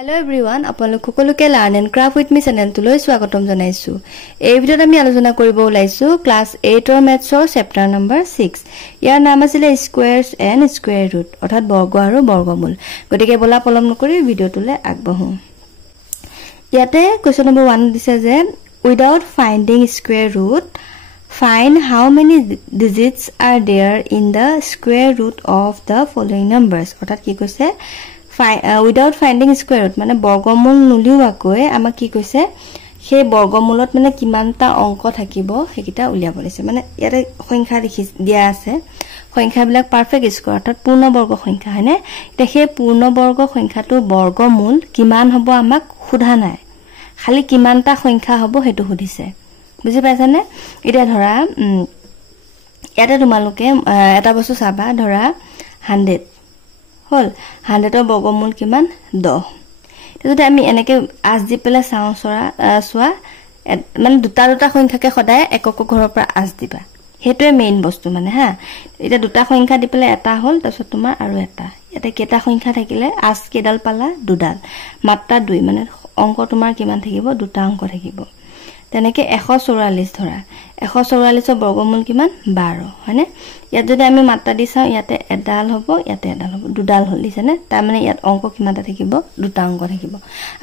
Hello everyone, আপোনালোক সকলোকে Learn and Craft with me channel তুলৈ স্বাগতম জনাইছো। এই ভিডিঅ'ত আমি আলোচনা কৰিব ওলাইছো ক্লাস 8 ৰ মেথছৰ চেপ্টাৰ নম্বৰ 6। ইয়াৰ নাম আছিল স্কয়াৰছ এণ্ড স্কয়াৰ ৰুট, অৰ্থাৎ বৰ্গ আৰু বৰ্গমূল। গতিকে বলা পলম নকৰি ভিডিঅ'টোলৈ আগবাঢ়ো। ইয়াতে কোৱেশ্চন নম্বৰ 1 দিছে যে without finding square root find how many digits are there in the square root of the following numbers। অৰ্থাৎ কি কৈছে without finding square root মানে বৰ্গমূল নুলিওৱাকৈ আমাক কি কৈছে সেই বৰ্গমূলত মানে কিমানটা অংক থাকিব হেকিটা উলিয়াব লৈছে। মানে ইয়াতে সংখ্যা দিয়া আছে, সংখ্যাবিলাক পাৰফেক্ট স্কয়াৰ অৰ্থাৎ পূৰ্ণ বৰ্গ সংখ্যা হয়নে। এটা সেই পূৰ্ণ বৰ্গ সংখ্যাটো বৰ্গমূল কিমান হ'ব আমাক সোধা নাই, খালি কিমানটা সংখ্যা হ'ব হেতু সুধিছে। বুজি পাইছানে? এটা ধৰা ইয়াতে তোমালোকে এটা বস্তু চাবা, ধৰা 100 হল 100 ৰ বৰ্গমূল কিমান 10। যদি আমি এনেকে আজ দি পেলে চোৱা মানে দুটা সংখ্যাকে সদায় একক ঘৰৰ পৰা আজ দিবা, হেতুৱে মেইন বস্তু মানে হা। এটা দুটা সংখ্যা দি পেলে এটা হল, তাৰপিছত তোমাৰ আৰু এটা, ইয়াতে কেটা সংখ্যা থাকিলে আজ কেডাল পালা দুডাল, মাত্ৰা 2 মানে অংক তোমাৰ কিমান থাকিব দুটা অংক থাকিব। তেনেকে 144 ধৰা 144 ৰ বৰ্গমূল কিমান 12 হয়নে। ইয়াত যদি আমি মাত্ৰা দি চাও ইয়াতে এডাল হ'ব, ইয়াতে এডাল হ'ব, দুডাল হল দিছেনে। তাৰ মানে ইয়াত অংক কিমানটা থাকিব দুটা অংক থাকিব।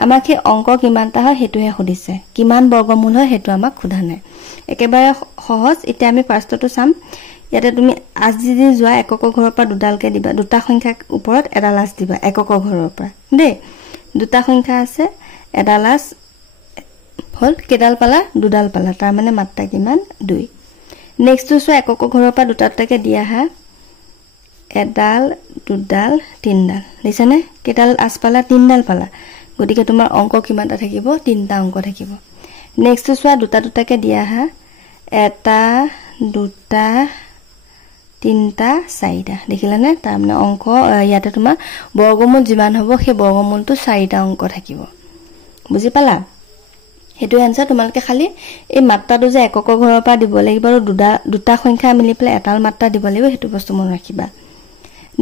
আমাক সেই অংক কিমানটা হয় হেতুহে সুধিছে, কিমান বৰ্গমূল হয় হেতু আমাক সোধা নাই। একেবাৰে সহজ। এতিয়া আমি ফাৰ্ষ্টটো চাম। ইয়াতে তুমি আজ দি যোৱা একক ঘৰৰ পৰা দুডালকে দিবা, দুটা সংখ্যাৰ ওপৰত এডাল আজ দিবা একক ঘৰৰ পৰা দেই। দুটা সংখ্যা আছে, এডাল আজ হল, কেডাল পালা দুডাল পালা, তাৰ মানে মাত্ৰা কিমান 2। নেক্সট চোৱা একক ঘৰৰ পৰা দুটাকে দিয়া হা, এডাল দুডাল তিনডাল দিছানে। কেডাল আজ পালা তিনডাল পালা, গতিকে তোমাৰ অংক কিমানটা থাকিব তিনটা অংক থাকিব। নেক্সট চোৱা দুটাকে দিয়া হা, এটা দুটা তিনটা চাৰিটা দেখিলানে। তাৰ মানে অংক ইয়াতে তোমাৰ বৰ্গমূল যিমান হ'ব সেই বৰ্গমূলটো 4টা অংক থাকিব। বুজি পালা? হেতু আনসাৰ। তোমালোকে খালি এই মাত্ৰাটো যে একক ঘৰৰ পৰা দিব লাগিব আৰু দুটা সংখ্যা মিলি পেলাই এটাল মাত্ৰা দিব লাগিব, হেতু বস্তু মনত ৰাখিবা।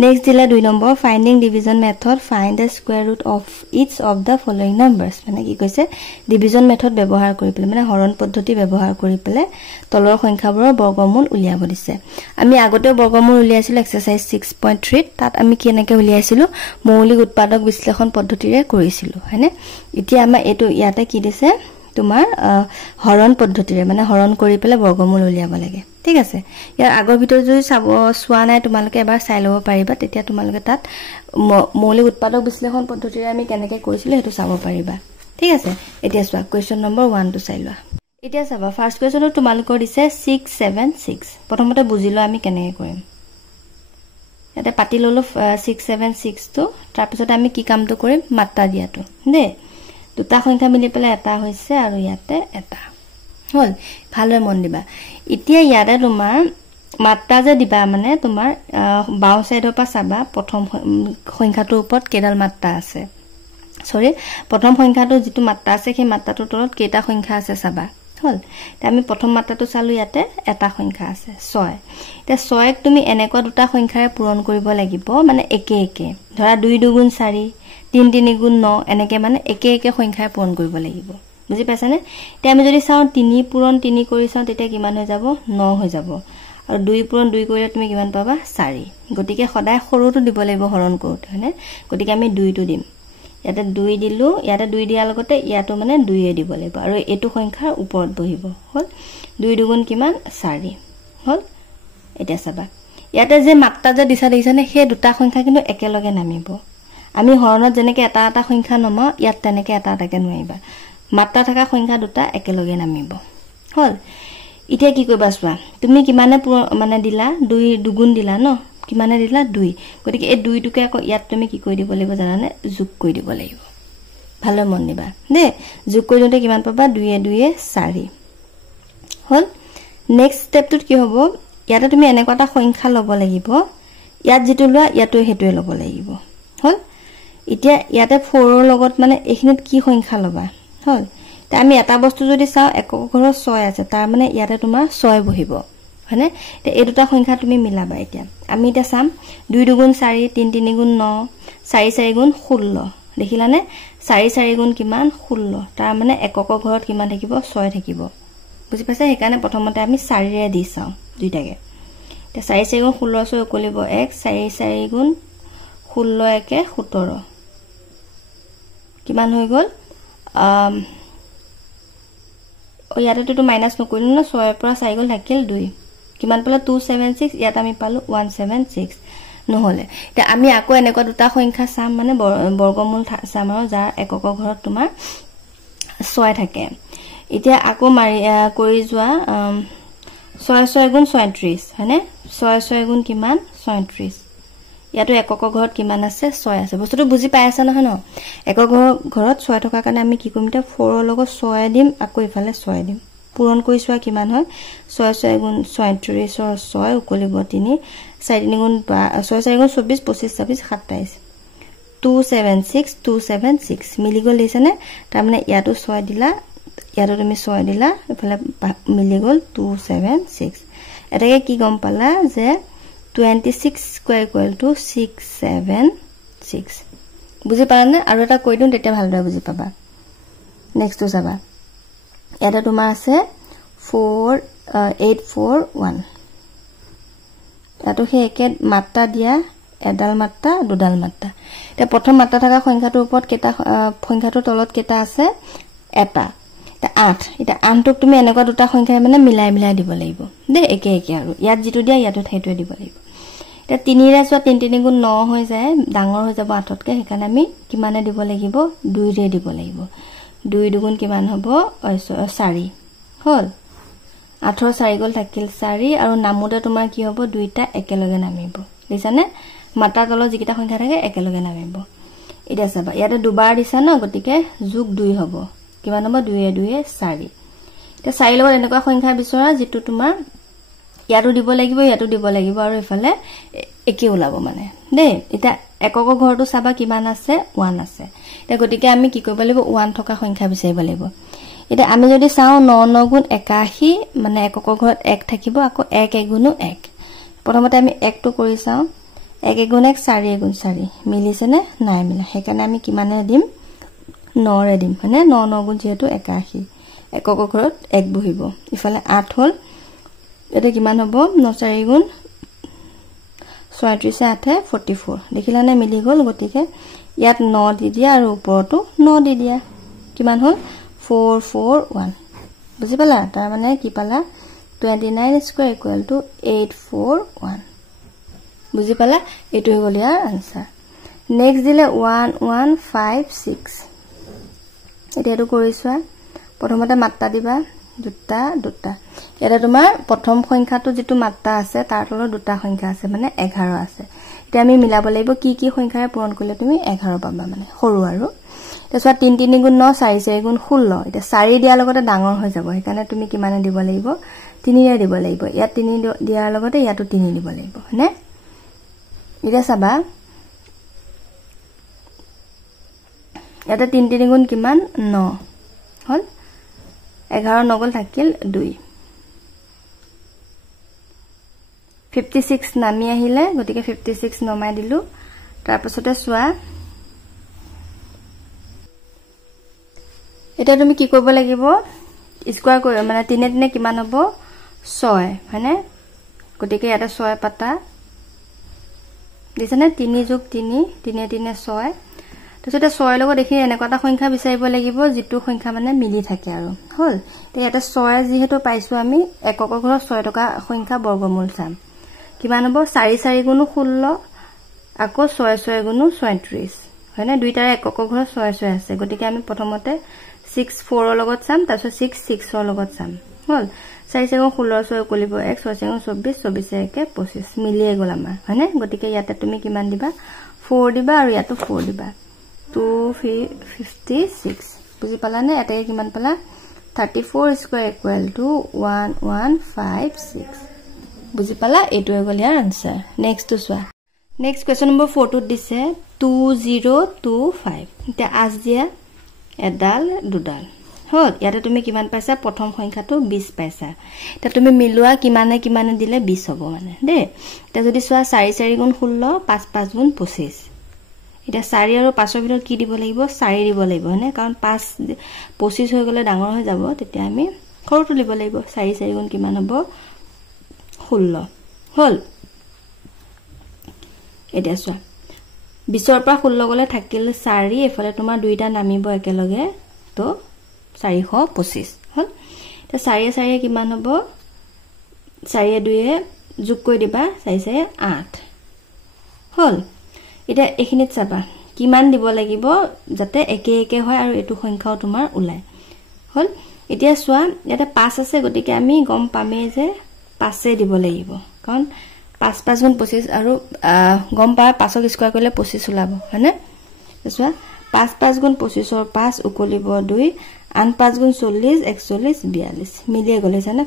নেক্সট দিলে 2 নম্বৰ finding division method find the square root of each of the following numbers. মানে কি কৈছে ডিভিজন মেথড ব্যৱহাৰ কৰি পেলাই মানে হৰণ পদ্ধতি ব্যৱহাৰ কৰি পেলাই তলৰ সংখ্যাবোৰৰ বৰ্গমূল উলিয়াব দিছে। আমি আগতে বৰ্গমূল উলিয়াইছিলো এক্সাৰসাইজ 6.3 তাত আমি কেনেকৈ উলিয়াইছিলো মৌলিক উৎপাদক বিশ্লেষণ পদ্ধতিৰে কৰিছিলো হয়নে। এতিয়া আমাৰ এটো ইয়াতে কি দিছে তোমাৰ হৰণ পদ্ধতিৰে মানে হৰণ কৰি পেলাই বৰ্গমূল উলিয়াব লাগে। ঠিক আছে। ইয়াৰ আগৰ ভিডিঅ যদি চোৱা নাই তোমালোকে এবাৰ চাই লব পাৰিবা, তেতিয়া তোমালোকে তাত মৌলিক উৎপাদক বিশ্লেষণ পদ্ধতিৰে আমি কেনেকৈ কৰিছিলো হেতু চাব পাৰিবা। ঠিক আছে। এতিয়া চোৱা কোৱেশ্চন নম্বৰ 1 টো চাই লোৱা। এতিয়া চাবা ফাৰ্স্ট কোৱেশ্চনত তোমালোকৰ দিছে 6 7 6। প্ৰথমতে বুজিলো আমি কেনেকৈ কৰিম। ইয়াতে পাতি ললো 6 7 6 টো, তাৰ পিছত আমি কি কামটো কৰিম মাত্ৰা দিয়াটো দেই। দুটা সংখ্যা মিলি পেলাই এটা হৈছে আৰু ইয়াতে এটা হল, ভালৰে মন দিবা। এতিয়া ইয়াতে তোমাৰ মাত্ৰা যে দিবা মানে তোমাৰ বাও সাইডৰ পৰা চাবা প্ৰথম সংখ্যাটোৰ ওপৰত কেডাল মাত্ৰা আছে, সৰি প্ৰথম সংখ্যাটো যিটো মাত্ৰা আছে সেই মাত্ৰাটোৰ তলত কেইটা সংখ্যা আছে চাবা হল। এতিয়া আমি প্ৰথম মাত্ৰাটো চালো, ইয়াতে এটা সংখ্যা আছে 6। এতিয়া 6ক তুমি এনেকুৱা দুটা সংখ্যাৰে পূৰণ কৰিব লাগিব মানে একে একে, ধৰা 2 2 গুণ 4 3 3 গুণ 9 এনেকে মানে একে একে সংখ্যাৰে পূৰণ কৰিব লাগিব। বুজি পাইছানে? এতিয়া আমি যদি চাও 3 পূৰণ 3 কৰি চাও তেতিয়া কিমান হৈ যাব 9 হৈ যাব, আৰু 2 পূৰণ 2 কৰিলে তুমি কিমান পাবা 4। গতিকে সদায় সৰুটো দিব লাগিব হৰণ কৰোতে হয়নে। গতিকে আমি 2 টো দিম, ইয়াতে 2 দিলো, ইয়াতে 2 দিয়াৰ লগতে ইয়াতো মানে 2 এ দিব লাগিব আৰু এটো সংখ্যাৰ ওপৰত বহিব হল। 2 2 কিমান 4 হল। এতিয়া চাবা ইয়াতে যে মাত্ৰা যে দিছা দেখিছানে সেই দুটা সংখ্যা কিন্তু একেলগে নামিব। আমি হৰণত যেনেকে এটা এটা সংখ্যা নমাও ইয়াত তেনেকে এটা এটাকে নোৱাৰিবা, মাত্ৰা থকা সংখ্যা দুটা একেলগে নামিব হল। এতিয়া কি কৰিবা চোৱা, তুমি কিমানে মানে দিলা 2 দুগুণ দিলা ন, কিমানে দিলা 2, গতিকে এই 2 টোকে আকৌ ইয়াত তুমি কি কৰি দিব লাগিব জানানে যোগ কৰি দিব লাগিব। ভালে মন দিবা দেই। যোগ কৰি দিওঁতে কিমান পাবা 2 এ 2 এ 4 হল। নেক্সট স্টেপটোত কি হ'ব, ইয়াতে তুমি এনেকুৱা এটা সংখ্যা ল'ব লাগিব, ইয়াত যেটো লোৱা ইয়াতো হেতুৱে ল'ব লাগিব হল। এতিয়া ইয়াতে 4 ৰ লগত মানে এইখিনিত কি সংখ্যা লবা হল। তে আমি এটা বস্তু যদি চাও একক ঘৰৰ 6 আছে, তাৰ মানে ইয়াতে তোমাৰ 6 বহিব হয়নে। তে এই দুটা সংখ্যা তুমি মিলাবা। এতিয়া আমি এটা চাম 2 2 গুণ 4 3 3 গুণ 9 4 4 গুণ 16 দেখিলানে 4 4 গুণ কিমান 16 তাৰ মানে এককৰ ঘৰত কিমান থাকিব 6 থাকিব বুজি পাইছে হেকানে প্ৰথমতে আমি 4 ৰে দি চাও দুইটাকে তে 4 4 গুণ 16 সৈ কলিব 1 4 4 গুণ 16 একে 17 কিমান হৈ গল ও ইয়াতে তো মাইনাস নকৰিলো না 6 ৰ পৰা 4 গল থাকিল 2 কিমান পালা 276 ইয়াত আমি পালো 176 নহলে তে আমি আকৌ এনেকুৱা দুটা সংখ্যা চাম মানে বৰ্গমূল চাম আৰু যাৰ এককৰ ঘৰত তোমাৰ 6 থাকে এতিয়া আকৌ মাৰি কৰি যোৱা 6 6 গুণ 36 হয়নে 6 6 গুণ কিমান 36 ইয়াতো এককৰ ঘৰত কিমান আছে 6 আছে বস্তুটো বুজি পাই আছে নহয় ন এককৰ ঘৰত 6 থকা কাৰণে আমি কি কৰিম তে 4 ৰ লগত 6 দিম আকৌ ইফালে 6 দিম পূৰণ কৰি চোৱা কিমান হয় 6 6 গুণ 36 ৰ 6 উকলিব 3 4 3 গুণ 6 4 গুণ 24 25 26 27 276 276 মিলি গল দিছেনে তাৰ মানে ইয়াতো 6 দিলা ইয়াতো তুমি 6 দিলা ইফালে মিলি গল 276 এটাকে কি গম পালা যে 26 square equal to 676 বুজি পালানে আৰু এটা কৈ দিও তেতিয়া ভালদৰে বুজি পাবা নেক্সট তো চাবা এটা তোমাৰ আছে 4841 এটো হে একে মাত্ৰা দিয়া এডাল মাত্ৰা দুডাল মাত্ৰা তে প্ৰথম মাত্ৰা থকা সংখ্যাটোৰ ওপৰত কেটা সংখ্যাটোৰ তলত কেটা আছে এটা তে 8 এটা 8 টোক তুমি এনেকুৱা দুটা সংখ্যা মানে মিলাই মিলাই দিব লাগিব দে একে একে আৰু ইয়াত যেটো দিয়া ইয়াতো ঠাইটোৱে দিব লাগিব তে 3 ৰে চোৱা 3 3 গুণ 9 হৈ যায় ডাঙৰ হৈ যাব 8 তকে হেকানে আমি কিমানে দিব লাগিব 2 ৰে দিব লাগিব 2 দুগুণ কিমান হ'ব 4 হল 8 4 গল থাকিল 4 আৰু নামুতে তোমাৰ কি হ'ব দুইটা একেলগে নামিব দিছানে মাত্ৰা তলত যিকিটা সংখ্যা থাকে একেলগে নামিব এটা চাবা ইয়াতে দুবাৰ দিছা ন গতিকে যোগ 2 হ'ব কিমান হ'ব 2 এ 2 এ 4 তে 4 লগত এনেকুৱা সংখ্যা বিচৰা যেটো তোমাৰ ইয়াতো দিব লাগিব ইয়াতো দিব লাগিব আৰু ইফালে একে ওলাব মানে দে এটা এককৰ ঘৰটো চাবা কিমান আছে 1 আছে তে গতিকে আমি কি কৰিব লাগিব 1 থকা সংখ্যা বিচাৰিব লাগিব এটা আমি যদি চাও 9 9 গুণ 81 মানে এককৰ ঘৰত 1 থাকিব আকৌ 1 1 গুণ 1 প্ৰথমতে আমি 1 টো কৰি চাও 1 1 গুণ 1 4 গুণ 4 মিলিছে নে নাই মিলা হেকানে আমি কিমানে দিম 9 ৰে দিম মানে 9 9 গুণ যেটো 81 এককৰ ঘৰত 1 বহিব ইফালে 8 হল এটা কিমান হ'ব 9 4 গুণ 36 8 44 দেখিলানে মিলি গল গতিকে ইয়াত 9 দি দিয়া আৰু ওপৰটো 9 দি দিয়া কিমান হল 441 বুজি পালা তাৰ মানে কি পালা 29 square equal to 841 বুজি পালা এটো হৈ গল ইয়াৰ আনসাৰ নেক্সট দিলে 1156 এটো কৰিছোৱা প্ৰথমতে মাত্ৰা দিবা দুটা দুটা এটা তোমাৰ প্ৰথম সংখ্যাটো যেটো মাত্ৰা আছে তাৰ তলত দুটা সংখ্যা আছে মানে 11 আছে এটা আমি মিলাব লাগিব কি কি সংখ্যাৰে পূৰণ কৰিলে তুমি 11 পাবা মানে সৰু আৰু তেছৱা 3 3 গুণ 9 4 4 গুণ 16 এটা 4 দিয়াৰ লগতে ডাঙৰ হৈ যাব হেকানে তুমি কিমানে দিব লাগিব 3 ৰে দিব লাগিব ইয়াত 3 দিয়াৰ লগতে ইয়াতো 3 দিব লাগিব হনে এটা চাবা এটা 3 3 গুণ কিমান 9 হল 11 নগল থাকিল 2 56 নামি আহিলে গতিকে 56 নমাই দিলু তাৰ পাছতে সোৱা এটা তুমি কি কৰিব লাগিব স্কয়াৰ কৰি মানে 3 3 কিমান হ'ব 6 হয়নে গতিকে এটা 6 পাতা দিছনে 3 যোগ 3 3 3 6 তসতে 6 লগত দেখি এনেকুৱা এটা সংখ্যা বিচাৰিব লাগিব যেটো সংখ্যা মানে মিলি থাকে আৰু হল তে এটা 6 যেহেতু পাইছো আমি এককৰ ঘৰত 6 টকা সংখ্যা বৰ্গমূল চাম কিমান হ'ব 4 4 গুণ 16 আকৌ 6 6 গুণ 36 হয়নে দুইটাৰ এককৰ ঘৰত 6 6 আছে গতিকে আমি প্ৰথমতে 6 4 ৰ লগত চাম তাৰপিছত 6 6 ৰ লগত চাম হল 4 4 গুণ 16 6 কলিব 1 6 6 গুণ 24 24 একে 25 মিলিয়ে গল আমাৰ হয়নে গতিকে ইয়াতে তুমি কিমান দিবা 4 দিবা আৰু ইয়াতো 4 দিবা 256 বুজি পালানে এটাকে কিমান পালা 34 square equal to 1156 বুজি পালা এটো হৈ গল ইয়াৰ আনসাৰ নেক্সট তো সোৱা নেক্সট কোৱেশ্চন নম্বৰ 4 টো দিছে 2025 এটা আজ দিয়া এডাল দুডাল হল ইয়াতে তুমি কিমান পাইছা প্ৰথম সংখ্যাটো 20 পাইছা তে তুমি মিলোৱা কিমানে দিলে 20 হ'ব মানে দে তে যদি সোৱা 4 4 গুণ 16 5 5 গুণ 25 এটা 4 আৰু 5 ৰ ভিতৰত কি দিব লাগিব 4 দিব লাগিব হনে কাৰণ 5 25 হৈ গলে ডাঙৰ হৈ যাব তেতিয়া আমি সৰুটো লিব লাগিব 4 4 গুণ কিমান হ'ব 16 হল এটা চোৱা 20 ৰ পৰা 16 গলে থাকিল 4 এফালে তোমাৰ দুইটা নামিব একেলগে তো 425 হল এটা 4 4 কিমান হ'ব 4 2 যোগ কৰি দিবা 4 4 8 হল এটা এখিনিত চাবা কিমান দিব লাগিব যাতে একে একে হয় আৰু এটো সংখ্যাও তোমাৰ ওলাই হল এতিয়া চোৱা এটা 5 আছে গতিকে আমি গম পামে যে 5 এ দিব লাগিব কাৰণ 5 5 গুণ 25 আৰু গম পা 5 ক স্কয়াৰ কৰিলে 25 ওলাব হয়নে চোৱা 5 5 গুণ 25 ৰ 5 উকলিব 2 আন 5 গুণ 40 41 42 মিলিয়ে গলে জানা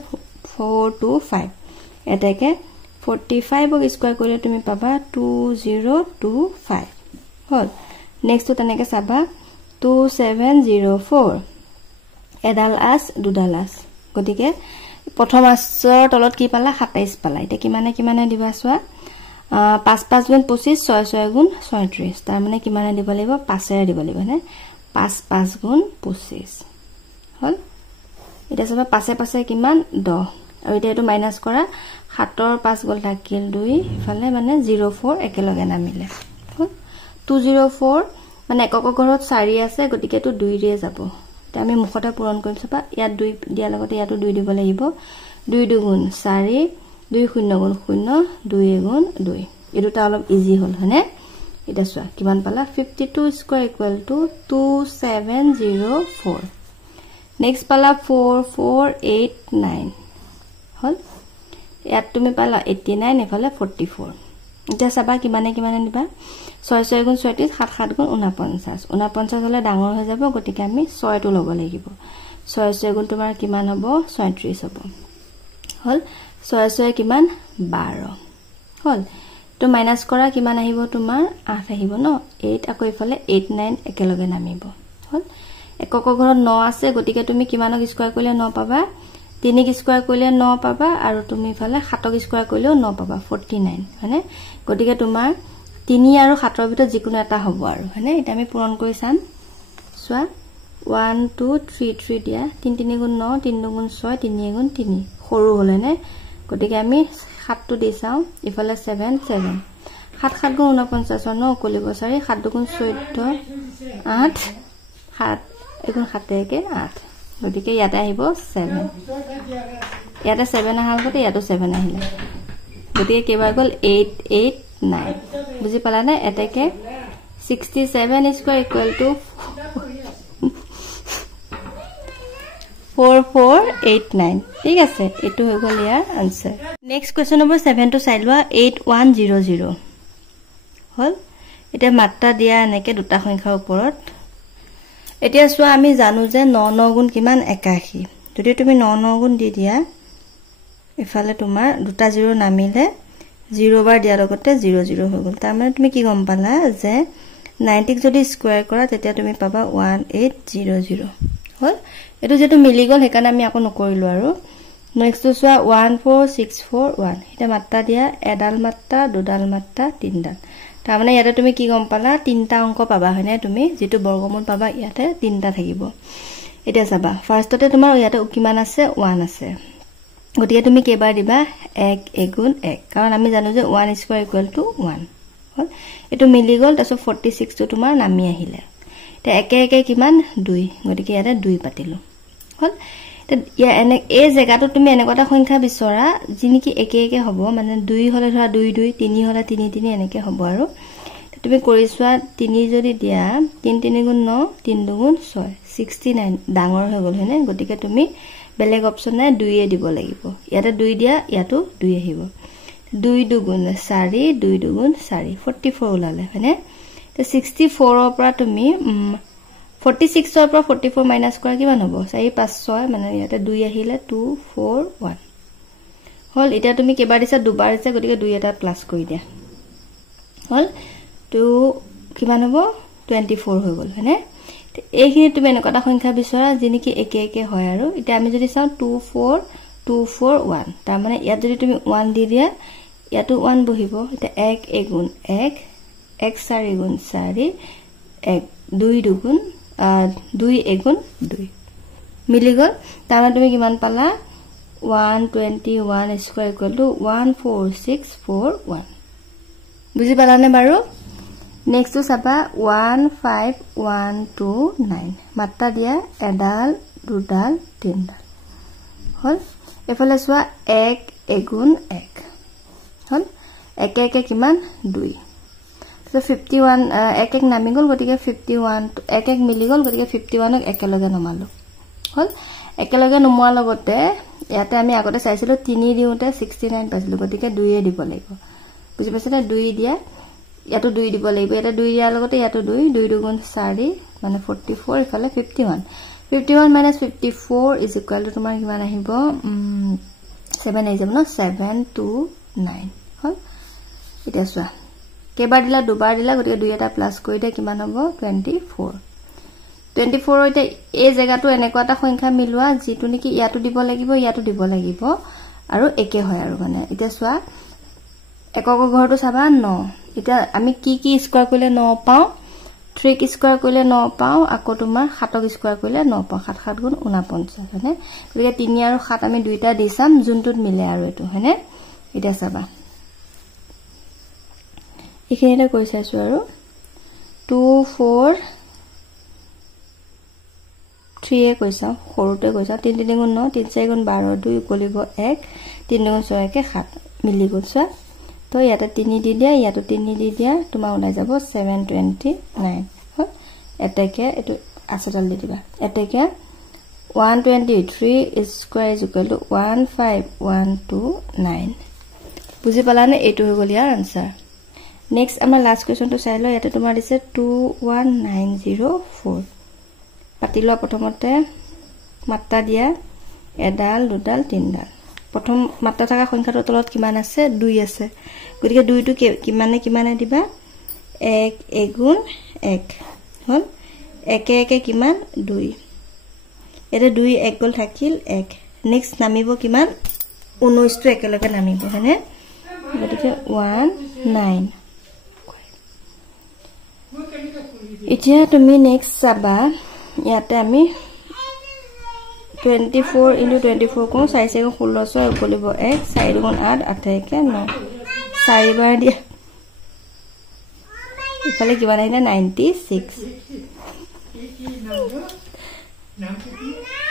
4 2 5 এটাকে 45 ক স্কয়াৰ কৰিলে তুমি পাবা 2025 হল নেক্সট তো তেনেকে চাবা 2704 এডাল আস দুডাল আস গতিকে প্ৰথম আসৰ তলত কি পালা 27 পালা এটা কিমানে দিবা চোৱা 5 5 গুণ 25 6 6 গুণ 36 তাৰ মানে কিমানে দিব লাগিব 5 এ দিব লাগিব নে 5 5 গুণ 25 হল এটা চাবা পাছে পাছে কিমান 10 আৰু এটা এটো মাইনাস কৰা 7 ৰ 5 গল থাকিল 2 ইফালে মানে 04 একেলগে নামিলে হল 204 মানে একক ঘৰত 4 আছে গতিকে তো 2 ৰে যাব তে আমি মুখটা পূৰণ কৰিম চাবা ইয়াত 2 দিয়া লগতে ইয়াতো 2 দিব লাগিব 2 2 গুণ 4 2 0 গুণ 0 2 গুণ 2 এই দুটা অলপ ইজি হল হনে এটা চোৱা কিমান পালা 52 স্কয়াৰ ইকুৱেল টু 2704 নেক্সট পালা 4489 হল ইয়াত তুমি পালা 89 এফালে 44 এটা চাবা কিমানে দিবা 6 6 গুণ 37 7 7 গুণ 49 49 হলে ডাঙৰ হৈ যাব গতিকে আমি 6 টো লব লাগিব 6 6 গুণ তোমাৰ কিমান হ'ব 36 হ'ব হল 6 6 কিমান 12 হল তো মাইনাস কৰা কিমান আহিব তোমাৰ 8 আহিব ন 8 আকৌ ইফালে 8 9 একেলগে নামিব হল একক ঘৰত 9 আছে গতিকে তুমি কিমানক স্কয়াৰ কৰিলে 9 পাবা 3 ক স্কয়াৰ কৰিলে 9 পাবা আৰু তুমি ইফালে 7 ক স্কয়াৰ কৰিলেও 9 পাবা 49 হয়নে গতিকে তোমাৰ 3 আৰু 7 ৰ ভিতৰত যিকোনো এটা হ'ব আৰু হয়নে এটা আমি পূৰণ কৰি চাম চোৱা 1 2 3 3 দিয়া 3 3 গুণ 9 3 2 গুণ 6 3 গুণ 3 সৰু হলে নে গতিকে আমি 7 টো দি চাও ইফালে 7 7 7 7 গুণ 49 9 কলিব 4 7 2 গুণ 14 8 7 এগুণ 7 একে 8 গতিকে ইয়াতে আহিব 7 ইয়াতে 7 আহাল গতে ইয়াতো 7 আহিলে গতিকে কেবাৰ গল 8 8 9 বুজি পালা না এটাকে 67 স্কয়াৰ ইকুৱেল টু 4489 ঠিক আছে এটো হৈ গল ইয়াৰ আনসাৰ নেক্সট কোৱেশ্চন নম্বৰ 7 টো চাই লোৱা 8100 হল এটা মাত্ৰা দিয়া এনেকে দুটা সংখ্যাৰ ওপৰত এতিয়া চোৱা আমি জানো যে 9 9 গুণ কিমান 81 যদি তুমি 9 9 গুণ দি দিয়া ইফালে তোমাৰ দুটা 0 নামিলে 0 বাৰ দিয়া লগতে 0 0 হৈ গল তাৰ মানে তুমি কি গম পালা যে 90 ক যদি স্কয়াৰ কৰা তেতিয়া তুমি পাবা 1800 হল এটো যেটো মিলি গল হেকানে আমি আকৌ নকৰিলো আৰু নেক্সট তো চোৱা 14641 এটা মাত্ৰা দিয়া এডাল মাত্ৰা দুডাল মাত্ৰা তিনডাল তাৰ মানে ইয়াতে তুমি কি গম পালা তিনটা অংক পাবা হয়নে তুমি যেটো বৰ্গমূল পাবা ইয়াতে তিনটা থাকিব এটা চাবা ফাৰ্ষ্টতে তোমাৰ ইয়াতে কিমান আছে 1 আছে গতিকে তুমি কেবাৰ দিবা 1 1 গুণ 1 কাৰণ আমি জানো যে 1 স্কয়াৰ ইকুৱেল টু 1 হল এটো মিলি গল তাসো 46 টো তোমাৰ নামি আহিলে তে একে একে কিমান 2 গতিকে ইয়াতে 2 পাতিলো হল তে ইয়া এনে এই জায়গাটো তুমি এনেকটা সংখ্যা বিচৰা যিনিকি একে একে হ'ব মানে 2 হলে ধৰা 2 2 3 হলে 3 3 এনেকে হ'ব আৰু তুমি কৰিছোৱা 3 যদি দিয়া 3 3 গুণ 9 3 2 গুণ 6 69 ডাঙৰ হৈ গল হেনে গতিকে তুমি বেলেগ অপচন নাই 2 এ দিব লাগিব ইয়াতে 2 দিয়া ইয়াতো 2 আহিব 2 2 গুণ 4 2 2 গুণ 4 44 ওলালে হয়নে তে 64 ৰ পৰা তুমি 46 ৰ পৰা 44 মাইনাস কৰা কিমান হ'ব 4 5 6 মানে ইয়াতে 2 আহিলে 2 4 1 হল এটা তুমি কেবাৰ দিছা দুবাৰ দিছা গতিকে 2 এটা প্লাস কৰি দিয়া হল 2 কিমান হ'ব 24 হৈ গল হয়নে এইখিনি তুমি এনেকটা সংখ্যা বিচৰা যিনিকি একে একে হয় আৰু এটা আমি যদি চাও 24241 তাৰ মানে ইয়াত যদি তুমি 1 দি দিয়া ইয়াতো 1 বহিব এটা 1 1 গুণ 1 1 4 গুণ 4 1 2 দুগুণ 2 এগুণ 2 মিলি গল তাহলে তুমি কিমান পালা 121 স্কয়ার ইকুয়াল টু 14641 বুজি পালানে বাৰু নেক্সট টু সাবা 15129 মাত্ৰা দিয়া এডাল দুডাল তিনডাল হল এফালে সোৱা 1 এগুণ 1 হল 1 1 কিমান 2 So 51 এক এক নামি গল গটিকে 51 এক এক মিলি গল গটিকে 51 ক একেলগে নমালো হল একেলগে নমোৱা লগতে ইয়াতে আমি আগতে চাইছিলো 3 দিওতে 69 পাইছিলো গটিকে 2 এ দিব লাগিব বুজি পাছতে 2 দিয়া ইয়াতো 2 দিব লাগিব এটা 2 দিয়া লগতে ইয়াতো 2 2 দুগুণ 4 মানে 44 ইফালে 51 51 - 54 is equal to তোমাৰ কিমান আহিব 7 আহি যাব ন 729 হল এটা সোৱা কেবাৰ দিলা দুবাৰ দিলা গটিকে 2 এটা প্লাস কৰি দে কিমান হ'ব 24 এতিয়া এই জায়গাটো এনেকুৱা এটা সংখ্যা মিলোৱা যেটো নেকি ইয়াটো দিব লাগিব আৰু একে হয় আৰু মানে এতিয়া সোৱা একক ঘৰটো চাবা 9 এতিয়া আমি কি স্কয়াৰ কৰিলে 9 পাও 3 ক স্কয়াৰ কৰিলে 9 পাও আকৌ তোমাৰ 7 ক স্কয়াৰ কৰিলে 9 পাও 7 7 গুণ 49 হয়নে গতিকে 3 আৰু 7 আমি দুইটা দিছাম যোনটোত মিলে আৰু এটো হয়নে এটা চাবা এখানে কই চাইছো আৰু 2 4 3 এ কৈছা সৰুতে কৈছা 3 3 গুণ 9 3 4 গুণ 12 2 ইকুয়ালিব 1 3 গুণ 6 কে 7 মিলি গল ছা তো ইয়াতে 3 দি দিয়া ইয়াতে 3 দি দিয়া তোমাৰ ওলাই যাব 729 হল এটাকে এটো আছডাল দি দিবা এটাকে 123 স্কয়াৰ ইজ ইকুৱেল টু 15129 বুজি পালানে এটো হৈ গল ইয়াৰ আনসাৰ নেক্সট আমাৰ লাষ্ট কোৱেশ্চন তো চাই ল ইয়াতে তোমাৰ দিছে 21904 পাতিলো প্ৰথমতে মাত্ৰা দিয়া এডাল দুডাল তিনডাল প্ৰথম মাত্ৰা থকা সংখ্যাটোৰ তলত কিমান আছে 2 আছে গতিকে 2 টো কিমানে দিবা 1 এগুণ 1 হল 1 1 কিমান 2 এটা 2 1 গল থাকিল 1 নেক্সট নামিব কিমান 19 টো একেলগে নামিব হয়নে গতিকে 19 এতিয়া তুমি নেক্সট চাবা ইয়াতে আমি 24 into 24 কো 4 से 16 উকলিব 1 4 গুণ 8 8 1 9 4 বাৰ দিয়া ইফালে কিমান আহিলে 96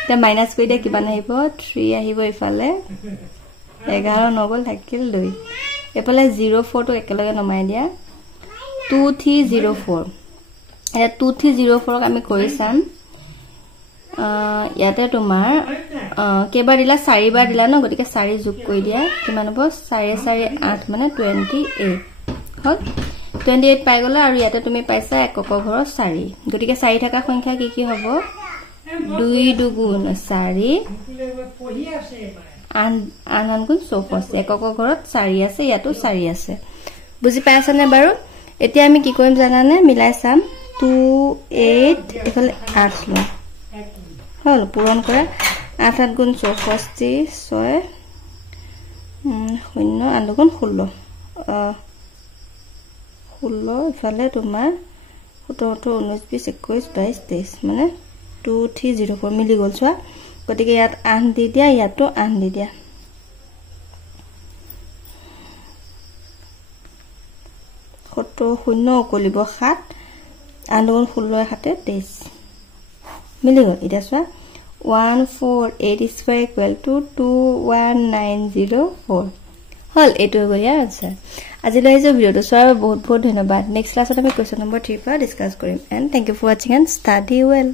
তে মাইনাস কৰি দিয়া কিমান আহিব 3 আহিব ইফালে 11 নগল থাকিল 2 ইফালে 04 টো একেলগে নমাই দিয়া 2304 এটা 2304 ক আমি কৰি চাম ইয়াতে তোমাৰ কেবাৰ দিলা 4 বাৰ দিলা ন গটিকে 4 যোগ কৰি দিয়া কিমান হ'ব 4 4 8 মানে 28 হল 28 পাই গলা আৰু ইয়াতে তুমি পাইছা একক ঘৰৰ 4 গটিকে 4 থকা সংখ্যা কি হ'ব 2 দুগুণ 4 আন গুণ 64 একক ঘৰত 4 আছে ইয়াতো 4 আছে বুজি পাইছানে বাৰু এতিয়া আমি কি কৰিম জানানে মিলাই চাম 2 8 এফালে 8 ল হল পূৰণ কৰা 8 8 গুণ 64 6 0 8 গুণ 16 16 ইফালে তোমাৰ 17 19 20 21 22 23 মানে 2304 মিলি গল চোৱা গতিকে ইয়াত 8 দি দিয়া ইয়াতো 8 দি দিয়া কত 0 কলিব 7 8 গুণ 16 হাতে 23 মিলি গল এটা চোৱা 148 স্কয়াৰ ইকুৱেল টু 21904 হল এটো হৈ গয়া আনসাৰ আজিলৈ এই ভিডিওটো চোৱাৰ বহুত বহুত ধন্যবাদ নেক্সট ক্লাছত আমি কোৱেশ্চন নম্বৰ 3 পৰা ডিসকাস কৰিম and thank you for watching and study well